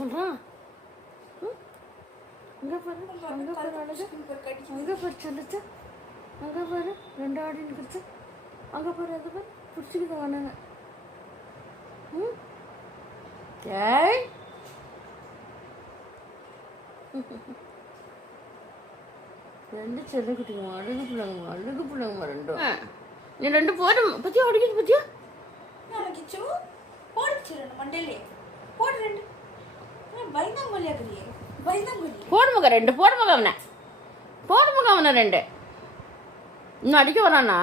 சொல்கிறான். அங்கே பாரு, அங்கே பாரு, அழகு அங்கே பாரு சொல்லுச்சா, அங்கே பாரு 2 ஆடின்னு இருந்துச்சு, அங்கே பாரு, அது பாரு பிடிச்சிக்கிது வேணாங்க. ஏய் 2 செல்லக்குட்டிங்க, அழகு பிள்ளைங்கம்மா, அழகு பிள்ளைங்கம்மா 2. நீ 2 போதும் பத்தியா, அடிக்கிது பத்தியா, கிச்சு போடுச்சு 2 மண்டையிலே போடு 2 பயந்தாங்கொல்லியா கரியே பயந்தாங்கொல்லி போடுமுக 2 போடுமுக அவனை 2 இன்னும் அடிக்க வரானா,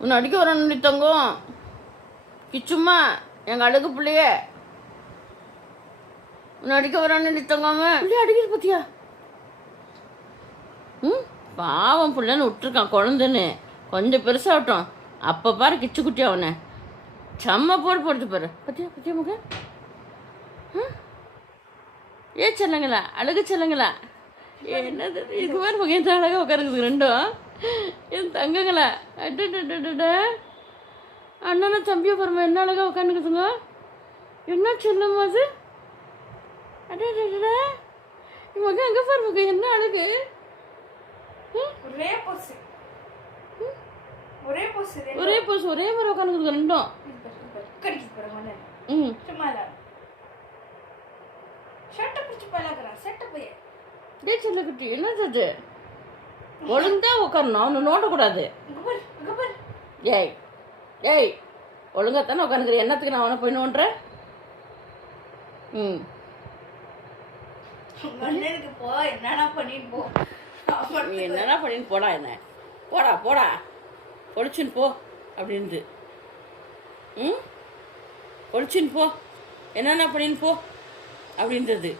இன்னும் அடிக்க வரானு தங்கம் கிச்சும்மா எங்கள் அழகு பிள்ளைய இன்னும் அடிக்க வரானு தங்காம பிள்ளைய அடிக்கிறது பத்தியா. பாவம் பிள்ளைன்னு விட்டுருக்கான் குழந்தைன்னு, கொஞ்சம் பெருசாகட்டும் அப்போ பாரு கிச்சு குட்டி அவனை செம்ம போடுது பாரு பத்தியா பத்தியா முக. ஏ செல்லுங்களா, அழகு செல்லுங்களா, என்னது இது மாதிரி முக எந்த அழகாக உட்காருக்குது 2ம் என் தங்கங்களா. அட அண்ணனை தம்பியை பாருமா என்ன அழகாக உட்காந்துக்குதுங்க, என்ன சொல்லும் போது அட மக அங்கே பாரு முக என்ன அழகு. ஒரே போஸ் ஒரே மாதிரி உட்காந்துக்குது 2ம். செல்லக்குட்டி என்னது அது, ஒழுங்கா உட்காரணும், அவனு நோட்டக்கூடாது. ஏய் ஏய் ஒழுங்கா தானே உட்காந்துக்கிறேன், என்னத்துக்கு நான் அவனை போய் நோண்டுறேன். என்னடா பண்ணின்னு போடா, என்ன போடா போடா பொழிச்சுன்னு போ அப்படின்ட்டு. பொழிச்சுன்னு போ என்னென்ன பண்ணின்னு போ அப்படின்றது.